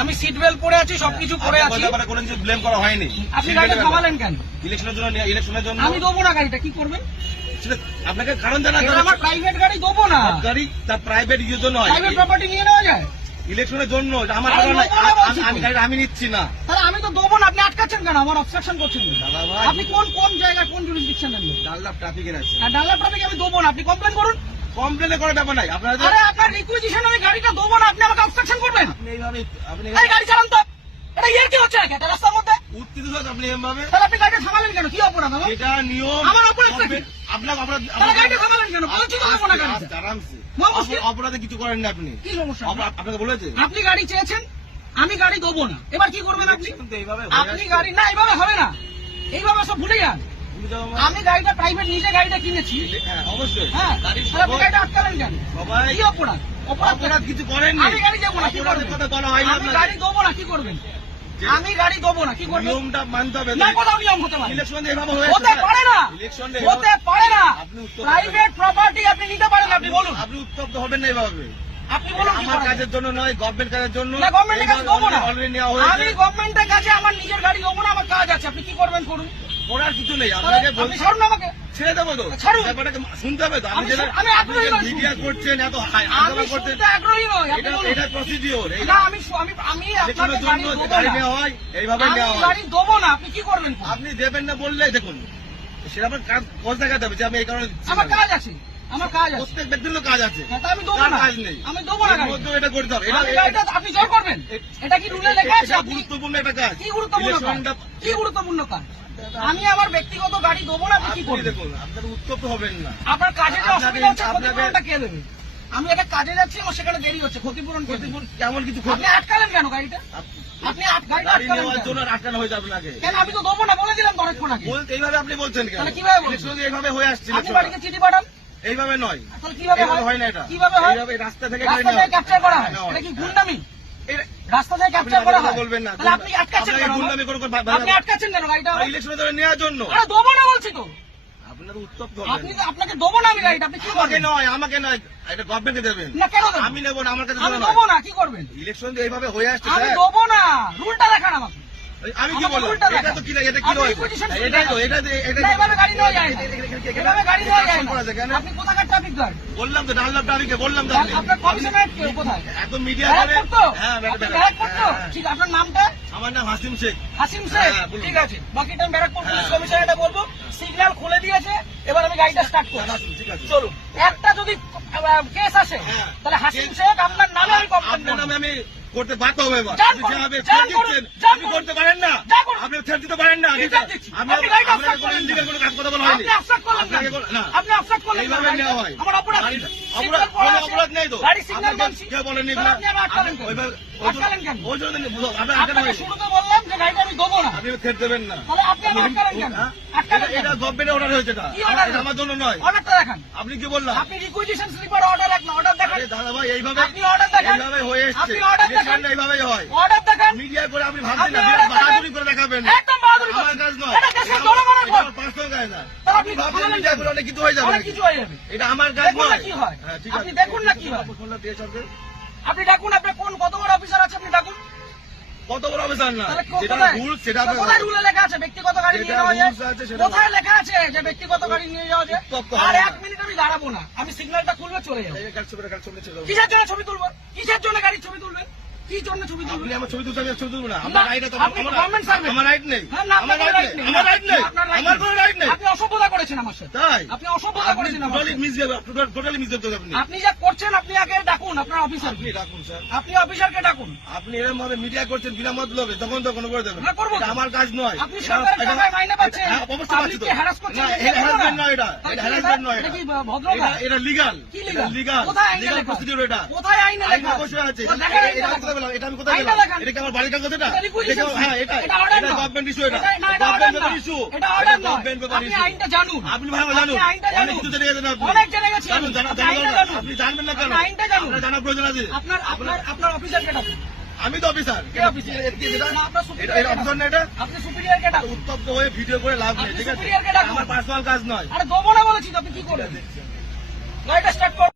আমি seat belt পরে আছি, সবকিছু পরে আছি। কোনো কিছু ব্লেম করা হয়নি। আপনি গাড়িটা থামালেন কেন? ইলেকশনের জন্য আমি দেবো না গাড়িটা, কি করবেন? আপনাকে কারণ জানা, আমার প্রাইভেট গাড়ি দেবো না। গাড়ি তার প্রাইভেট ইউজের জন্য হয়, প্রাইভেট প্রপার্টি নিয়ে নেওয়া যায় ইলেকশনের জন্য। আমার আমি গাড়ি আমি নিচ্ছি না। তাহলে আমি তো দেবো না, আপনি আটকাচ্ছেন কেন? আমার অবস্ট্রাকশন করছেন। আপনি কোন জায়গায় কোন জুরিসডিকশন নেন? ডাল্লাভ ট্রাফিকের আছে। ডাল্লাভ ট্রাফিক আমি দেবো না, আপনি কমপ্লেন করুন। কমপ্লেন করার ব্যাপার নাই। আপনার রিকুইজিশন আমি গাড়িটা দেবো না, আপনি আমাকে অবস্ট্রাকশন করবেন। আপনি গাড়ি চালান তো, এটা ইয়ার কি হচ্ছে একটা রাস্তার মধ্যে? উত্তেজিত আপনি এভাবে, তাহলে আপনি গাড়িটা থামালেন কেন? কি অপরাধ আমার? এটা নিয়ম। আমার অপরাধ কি? আপনার তাহলে গাড়িটা থামালেন কেন? বলছি তো দেবো না গাড়িটা। আরামসে, অপরাধে কিছু করেন না আপনি। কি সমস্যা? আপনাকে বলেছে আপনি গাড়ি চেয়েছেন, আমি গাড়ি দেবো না, এবার কি করবেন আপনি? আপনি গাড়ি না, এইভাবে হবে না, এইভাবে সব ভুলে যান। আমি গাড়িটা প্রাইভেট নিজে গাড়িটা কিনেছি। অবশ্যই। হ্যাঁ, আপনি গাড়িটা আটকালেন কেন? কি অপরাধ? অপরাধ কিছু করেননি। আমি গাড়ি দেবো না, কি করবেন? আমি গাড়ি দেবো না, কি করবেন? আমি গাড়ি দেবো না, কি করবেন? নিয়মটা মানতে হবে। না, কোথাও নিয়ম হতে পারে? ইলেকশনে এভাবে হয়েছে, হতে পারে না, ইলেকশনে হতে পারে না। প্রাইভেট প্রপার্টি আপনি নিতে পারেন, আপনি বলুন। আপনি উত্তপ্ত হবেন না এভাবে। আপনি বলুন আমার কাজের জন্য নয়, গভর্নমেন্ট কাজের জন্য। না, গভর্নমেন্টের কাছে দেবো না। অলরেডি নেওয়া হয়েছে। আমি গভর্নমেন্টের কাছে আমার নিজের গাড়ি দেবো না, আমার কাজ আছে। আপনি কি করবেন করুন, করার কিছু নেই। আপনাকে আপনি ছাড়ুন আমাকে। ছেড়ে দেবো তো, ছাড়ুন। ব্যাপারটাকে শুনতে হবে তো। আমি আগ্রহী নই। মিডিয়া করছেন, এত আমি শুনতে আগ্রহী নই, আপনি বলুন। এটা প্রসিডিওর। না, আমি আপনাকে গাড়ি দেবো গাড়ি না। নেওয়া হয়, এইভাবে আমি নেওয়া হয়। গাড়ি দেবো না, আপনি কি করবেন? আপনি দেবেন না বললে দেখুন, সেটা আপনার কাজ দেখাতে হবে যে আমি এই কারণে দিচ্ছি না। আমার কাজ আছে, আমার কাজ আছে। প্রত্যেক ব্যক্তির কাজ আছে, হ্যাঁ, তা আমি দেবো কার না। কাজ নেই? আমি দেবো না গাড়ি। এর মধ্যেও এটা করতে হবে। আমি গাড়িটা আপনি জোর করবেন, এটা কি রুলে লেখা আছে? এটা আপনি গুরুত্বপূর্ণ একটা কাজ। কি গুরুত্বপূর্ণ কাজ? ইলেকশনটা- কি গুরুত্বপূর্ণ কাজ? আমি আমার ব্যক্তিগত গাড়ি দেবো না, আপনি কি আপনি করবেন? দেখুন, আপনার উত্তপ্ত হবেন না। আপনার কাজে যে অসুবিধা হচ্ছে, আপনাকে- ক্ষতিপূরণটা কে দেবে? আমি একটা কাজে যাচ্ছি, আমার সেখানে দেরি হচ্ছে, ক্ষতিপূরণ কে দেবে? কেমন কিছু আপনি আটকালেন কেন গাড়িটা? আপনি গাড়িটা গাড়ি আটকালেন নেওয়ার কেন? জন্য আটকানো হয়েছে আপনাকে। কেন? আমি তো দেবো না বলে দিলাম তো অনেকক্ষণ আগে। বলতে এইভাবে আপনি বলছেন কেন? তাহলে কিভাবে বলছেন? ইলেকশনে এইভাবে হয়ে আসছে। আপনি বাড়িতে চিঠি পাঠান। এইভাবে নয়, তাহলে কিভাবে এইভাবে হয়? হয় না। এটা কিভাবে হয়? এইভাবে রাস্তা থেকে রাস্তা থেকে ক্যাপচার করা হয়, এটা কি গুন্ডামি? রাস্তা থেকে ক্যাপচার করা হয়? বলবেন না। তাহলে আপনি আটকাচ্ছেন কেন? গুন্ডামি করে আপনি আটকাচ্ছেন কেন গাড়িটা? ইলেকশনে ধরে নেওয়ার জন্য। আরে দেবো না বলছি তো। আপনার উত্তপ্ত আপনি হবেন। আপনাকে দেবো না আমি গাড়িটা, আপনি কি আমাকে করবেন? নয়, আমাকে নয়, এটা গভর্নমেন্টকে দেবেন। না, কেন দেবেন? আমি নেবো না, আমার কাছে আমি নয়। দেবো না, কি করবেন? ইলেকশন এইভাবে হয়ে আসছে আমি স্যার। দেবো না, রুলটা দেখান আমাকে। আমি কি আমাকে বলবো? রুলটা এটা দেখান। তো কি লাগে? এটা কি আপনি নয়? requisition এটাই তো, শুনতে এটা না, এভাবে গাড়ি নেওয়া যায় না। এভাবে গাড়ি নেওয়া যায় না। করা যায় কেন? আপনি কোথাকার ট্রাফিক গার্ড? বললাম তো, ডাল্লাভ ট্রাফিকে বললাম তো। আপনার কমিশনারেট কোথায়? এত মিডিয়া ব্যারাকপুর তো? হ্যাঁ, আপনি ব্যারাকপুর তো? হ্যাঁ। ঠিক, আপনার নামটা? আমার নাম হাসিম শেখ। হাসিম শেখ? হ্যাঁ, বলুন। ঠিক আছে, বাকিটা আমি ব্যারাকপুর পুলিশ হ্যাঁ। কমিশনারেটে বলবো। সিগন্যাল খুলে দিয়েছে, এবার আমি গাড়িটা স্টার্ট করছি। ঠিক আছে। চলুন। একটা যদি কেস আসে, হ্যাঁ। তাহলে হাসিম শেখ আপনার নামে আমি কমপ্লেন আপনার নামে করব। আমি করতে বাধ্য হবে এবার। যান আপনি করুন, যেভাবে যান থ্রেট করুন, দিচ্ছেন, যান আপনি করুন। করতে পারেন না। যান করুন। আপনি থ্রেট দিতে পারেন না। কি থ্রেট দিচ্ছি? আমি আপনি গাড়িটা আপনাকে obstruct কোনো করলেন ইলিগাল কেন? কোনো কাজ কথা বলা হয়নি। আপনি obstruct করলেন আপনাকে কেন? না। আপনি obstruct করলেন কেন? এইভাবে নেওয়া হয়। আমার অপরাধ কি? অপরাধ- সিগন্যাল পড়া কোনো আছে। অপরাধ নেই তো। গাড়ি সিগন্যাল আপনাকে মানছি। কেউ বলেনি তাহলে আপনি আমার আটকালেন কেন? ওইভাবে- আটকালেন কেন? ওই জন্য আপনার আটকানো আপনাকে হয়নি। শুরুতে বললাম যে গাড়িটা আমি দেবো না। আপনি থ্রেট দেবেন না। তাহলে আপনি আমার আটকালেন কেন? হ্যাঁ? আটকালেন কেন? এটা গভর্নমেন্টের অর্ডার হয়েছে। এটা কি order? এটা আমার জন্য নয়। অর্ডারটা দেখান। আপনি কি বললাম? আপনি রিকুইজিশন স্লিপার অর্ডার এক না, অর্ডার দেখান। আরে দাদা ভাই, এইভাবে আপনি order দেখান। এইভাবে হয়ে এসছে। আপনি order দেখান। ইলেকশনটা এইভাবেই হয়। অর্ডার দেখান। মিডিয়া করে আপনি ভাবছেন না, আপনি order বাহাদুরি দেখান। করে দেখাবেন। একদম বাহাদুরি আমার করছেন। কাজ নয়। এটা দেশের জনগণের ভোট। পার্সোনাল কাজ না। তাহলে আপনি আপনি ভাবছেন বলেন মিডিয়া কেন? করে অনেক কিছু হয়ে যাবে। অনেক কিছু হয়ে যাবে। এটা আমার কাজ দেখুন না নয়। কি হয়। হ্যাঁ, ঠিক আপনি আছে। দেখুন না কি হয়। আপনি ডাকুন, আপনার কত বড় অফিসার আছে আপনি ডাকুন। কত বড় অফিসার না, তাহলে যেটা কোথায়? রুল সেটা কোথায় রুলে লেখা আছে ব্যক্তিগত গাড়ি নিয়ে যেটা যাওয়া যায়? rules আছে সেটা- কোথায় লেখা আছে যে ব্যক্তিগত গাড়ি নিয়ে যাওয়া যায়? উত্তপ্ত আর হবে এক না। মিনিট আমি দাঁড়াবো না, আমি সিগন্যালটা খুললে চলে যাবো। কাজ ছবি ছেড়ে দেবো। কিসের জন্য ছবি তুলবো? কিসের জন্য গাড়ির ছবি তুলবেন? কি জন্য ছবি আপনি তুলবেন? আমার ছবি তুলতে, আমি ছবি তুলবো না। না, আমার রাইট আছে। আপনি গভর্নমেন্ট সার্ভেন্ট। আমার রাইট নেই। হ্যাঁ, না, আমার আপনার রাইট right নেই। নেই। আমার রাইট নেই। আপনার right আমার নেই। কোনো রাইট নেই। আপনি অসভ্যতা করেছেন আমার সাথে। তাই আপনি অসভ্যতা আপনি করেছেন আমার টোটালি সাথে। মিসবিহেভ, টোটালি মিসবিহেভ করছেন আপনি। আপনি যা করছেন আপনি আগে ডাকুন আপনার অফিসারকে। আপনি ডাকুন স্যার। আপনি অফিসারকে ডাকুন। আপনি এরকম ভাবে মিডিয়া করছেন বিনা মতলবে, তখন তো কোনো করে দেবেন। না, করবো তো। এটা আমার কাজ নয়। আপনি সরকারের টাকায় মাইনে পাচ্ছেন। হ্যাঁ, অবশ্যই পাচ্ছি তো। পাবলিককে harass করছেন, না, এটা এটা করবো না। harassment নয় এটা। তাহলে এটা কি harassment নয় এটা এটা। কি ভদ্রতা? এটা legal। কি এটা লিগাল? legal। কোথায় আইনে Legal লেখা? procedure এটা। কোথায় আইনে আইন লেখা? অবশ্যই আছে। তো দেখান আইনে এটা আমি লেখা। কোথায় পেলাম? এটা আমি কোথায় আইনে পেলাম? দেখান। এটা কি আমার বাড়ির কাগজ এটা? এটা requisition। হ্যাঁ, এটা order এটা নয়। গভর্নমেন্ট ইস্যু এটা। না, এটা order গভর্নমেন্ট নয়। ইস্যু। এটা order নয়। গভর্নমেন্ট পেপার আপনি ইস্যু। আইনটা জানুন। আপনি ভালো জানুন। আপনি আইনটা অনেক জানুন। কিছু জেনে গেছেন আপনি। অনেক জেনে গেছি জানুন, আমি। জানা আপনি আইনটা জানা জানুন। আপনি জানবেন না কেন? আপনি আইনটা জানুন। আপনার জানার প্রয়োজন আছে। আপনার অফিসারকে ডাকুন। আমি তো অফিসার। কে অফিসার? না, আপনার এটা superior-কে অফিসার না ডাকুন। এটা? আপনি superior-কে ডাকুন। উত্তপ্ত হয়ে ভিডিও করে লাভ নেই, আপনি ঠিক আছে? superior-কে ডাকুন। আমার পার্সোনাল কাজ নয়। আরে দেবো না বলেছি তো, আপনি কি করবেন? গাড়িটা স্টার্ট করুন।